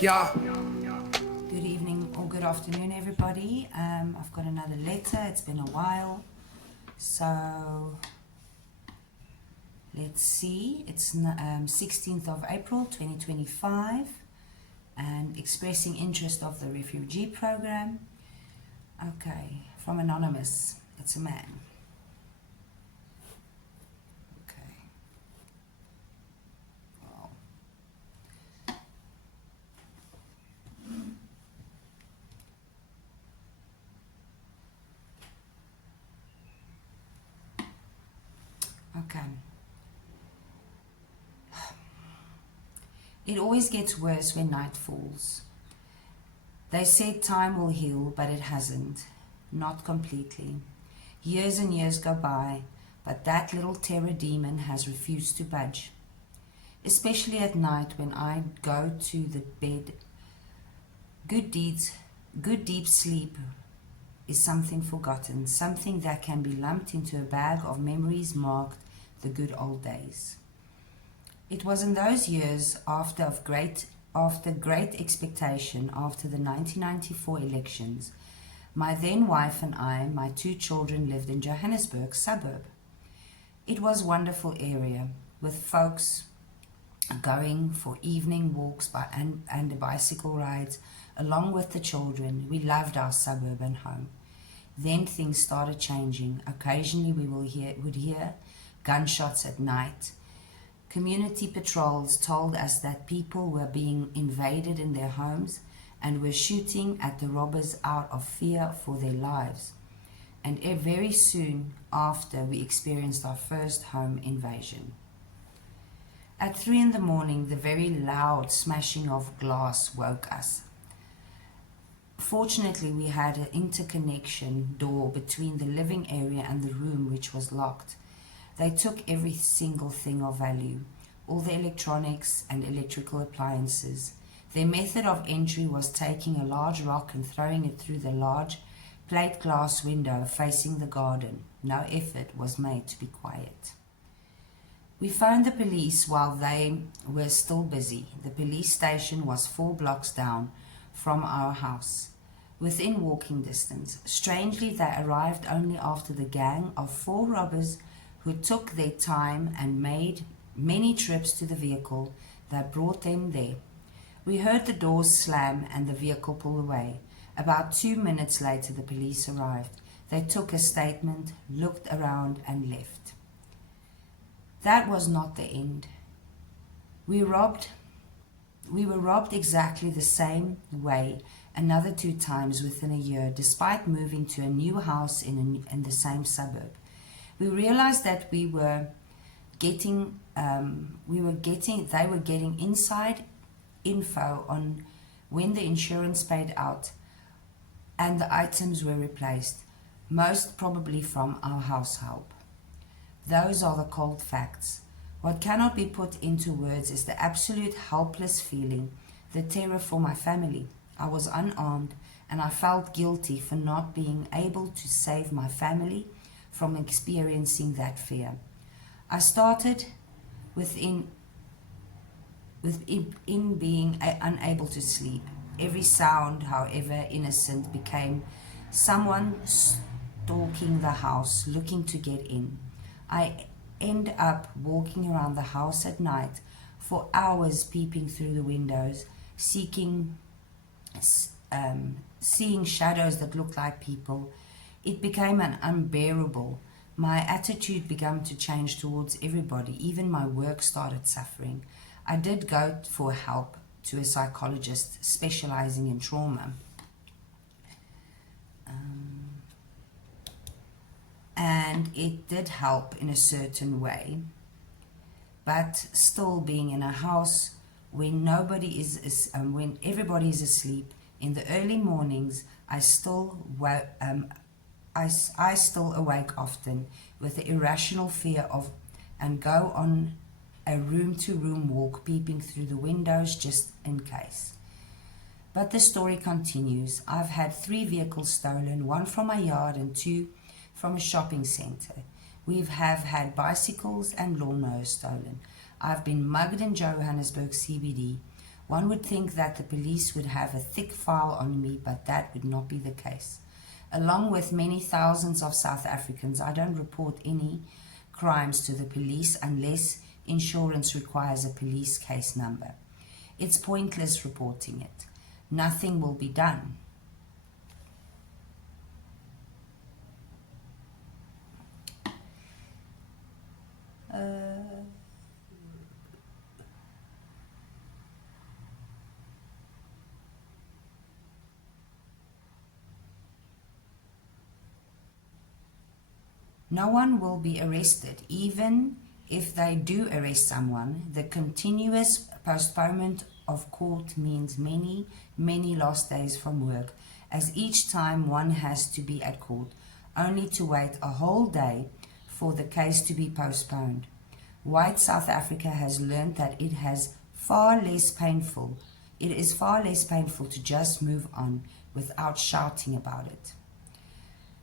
Yeah. Good evening or good afternoon, everybody. I've got another letter. It's been a while. So let's see. It's 16th of April 2025 and expressing interest of the refugee program. Okay, from Anonymous. It's a man. Okay. Well, okay. It always gets worse when night falls. They said time will heal, but it hasn't. Not completely. Years and years go by, but that little terror demon has refused to budge. Especially at night when I go to the bed. Good deep sleep is something forgotten, something that can be lumped into a bag of memories marked the good old days. It was in those years after great expectation after the 1994 elections, my then wife and I, my two children, lived in Johannesburg suburb. It was a wonderful area with folks going for evening walks and bicycle rides along with the children. We loved our suburban home. Then things started changing. Occasionally we would hear gunshots at night. Community patrols told us that people were being invaded in their homes and were shooting at the robbers out of fear for their lives. And very soon after, we experienced our first home invasion. At 3 in the morning, the very loud smashing of glass woke us. Fortunately, we had an interconnection door between the living area and the room, which was locked. They took every single thing of value, all the electronics and electrical appliances. Their method of entry was taking a large rock and throwing it through the large plate glass window facing the garden. No effort was made to be quiet. We phoned the police while they were still busy. The police station was 4 blocks down from our house, within walking distance. Strangely, they arrived only after the gang of 4 robbers who took their time and made many trips to the vehicle that brought them there. We heard the doors slam and the vehicle pull away. About 2 minutes later, the police arrived. They took a statement, looked around, and left. That was not the end. We were robbed exactly the same way another 2 times within a year, despite moving to a new house in the same suburb. We realized that they were getting inside info on when the insurance paid out and the items were replaced, most probably from our house help. Those are the cold facts. What cannot be put into words is the absolute helpless feeling, the terror for my family. I was unarmed and I felt guilty for not being able to save my family from experiencing that fear. I started in being unable to sleep. Every sound, however innocent, became someone stalking the house, looking to get in. I end up walking around the house at night for hours, peeping through the windows, seeing shadows that looked like people. It became unbearable. My attitude began to change towards everybody. Even my work started suffering. I did go for help to a psychologist specializing in trauma. And it did help in a certain way. But still, being in a house when when everybody is asleep in the early mornings, I still awake often with the irrational fear of and go on a room-to-room walk, peeping through the windows just in case. But the story continues. I've had 3 vehicles stolen, 1 from my yard and 2 from a shopping center. We have had bicycles and lawnmowers stolen. I've been mugged in Johannesburg CBD. One would think that the police would have a thick file on me, but that would not be the case. Along with many thousands of South Africans, I don't report any crimes to the police unless insurance requires a police case number. It's pointless reporting it. Nothing will be done. No one will be arrested. Even if they do arrest someone, the continuous postponement of court means many, many lost days from work, as each time one has to be at court, only to wait a whole day for the case to be postponed. White South Africa has learned that it is far less painful to just move on without shouting about it.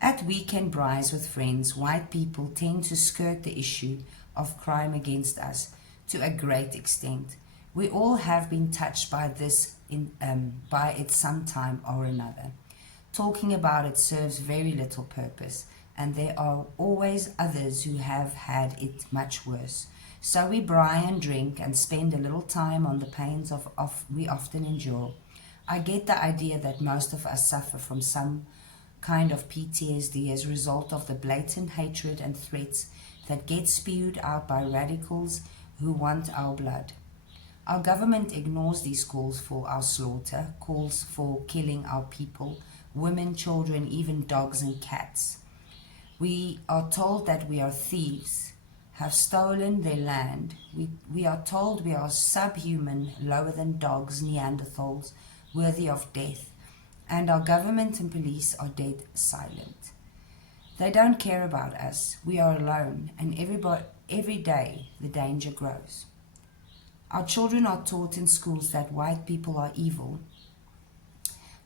At weekend braais with friends, white people tend to skirt the issue of crime against us to a great extent. We all have been touched by this by it some time or another. Talking about it serves very little purpose, and there are always others who have had it much worse. So we braai and drink and spend a little time on the pains we often endure. I get the idea that most of us suffer from some kind of PTSD as a result of the blatant hatred and threats that get spewed out by radicals who want our blood. Our government ignores these calls for our slaughter, calls for killing our people, women, children, even dogs and cats. We are told that we are thieves, have stolen their land. We are told we are subhuman, lower than dogs, Neanderthals, worthy of death. And our government and police are dead silent. They don't care about us. We are alone, and every day the danger grows. Our children are taught in schools that white people are evil.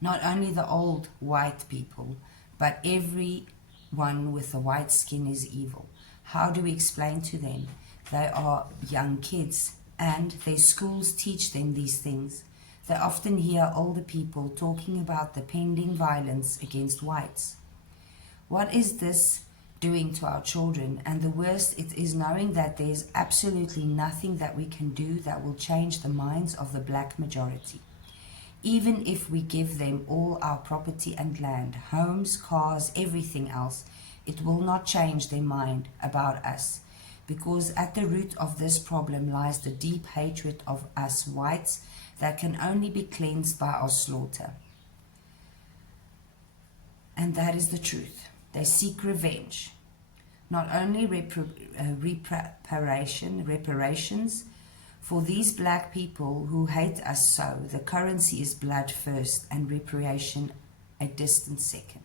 Not only the old white people, but everyone with a white skin is evil. How do we explain to them? They are young kids, and their schools teach them these things. They often hear older people talking about the pending violence against whites. What is this doing to our children? And the worst, it is knowing that there's absolutely nothing that we can do that will change the minds of the black majority. Even if we give them all our property and land, homes, cars, everything else, it will not change their mind about us. Because at the root of this problem lies the deep hatred of us whites that can only be cleansed by our slaughter. And that is the truth. They seek revenge. Not only reparations for these black people who hate us so. The currency is blood first and reparation a distant second.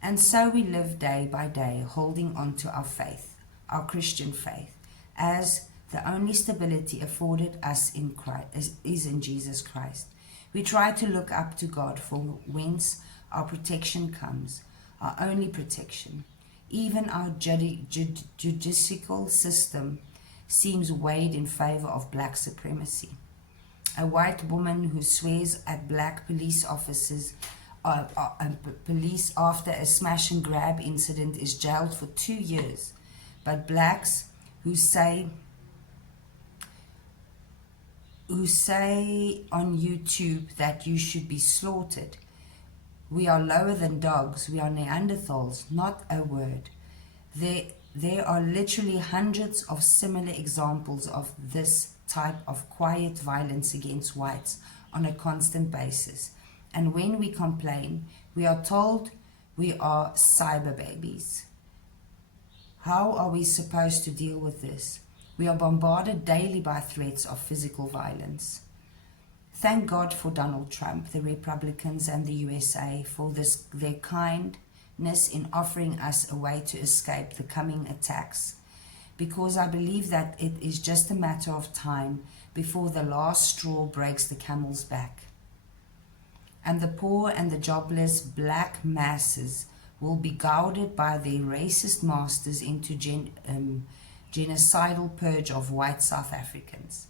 And so we live day by day, holding on to our faith, our Christian faith, as the only stability afforded us in Christ is in Jesus Christ. We try to look up to God for whence our protection comes, our only protection. Even our judicial system seems weighed in favor of black supremacy. A white woman who swears at black police officers police after a smash and grab incident is jailed for 2 years, but blacks who say on YouTube that you should be slaughtered. We are lower than dogs. We are Neanderthals. Not a word. There are literally hundreds of similar examples of this type of quiet violence against whites on a constant basis. And when we complain, we are told we are cyber babies. How are we supposed to deal with this? We are bombarded daily by threats of physical violence. Thank God for Donald Trump, the Republicans, and the USA for their kindness in offering us a way to escape the coming attacks, because I believe that it is just a matter of time before the last straw breaks the camel's back. And the poor and the jobless black masses will be goaded by their racist masters into genocidal purge of white South Africans.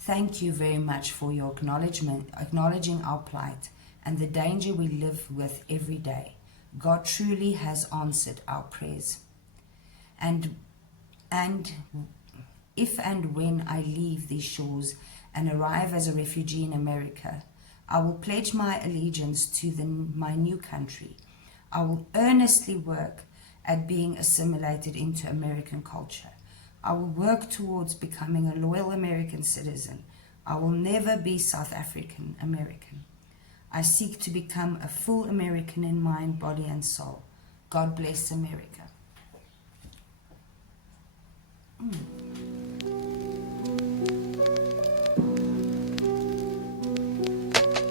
Thank you very much for your acknowledging our plight and the danger we live with every day. God truly has answered our prayers. And if and when I leave these shores and arrive as a refugee in America, I will pledge my allegiance to my new country. I will earnestly work at being assimilated into American culture. I will work towards becoming a loyal American citizen. I will never be South African American. I seek to become a full American in mind, body, and soul. God bless America.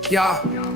Yeah.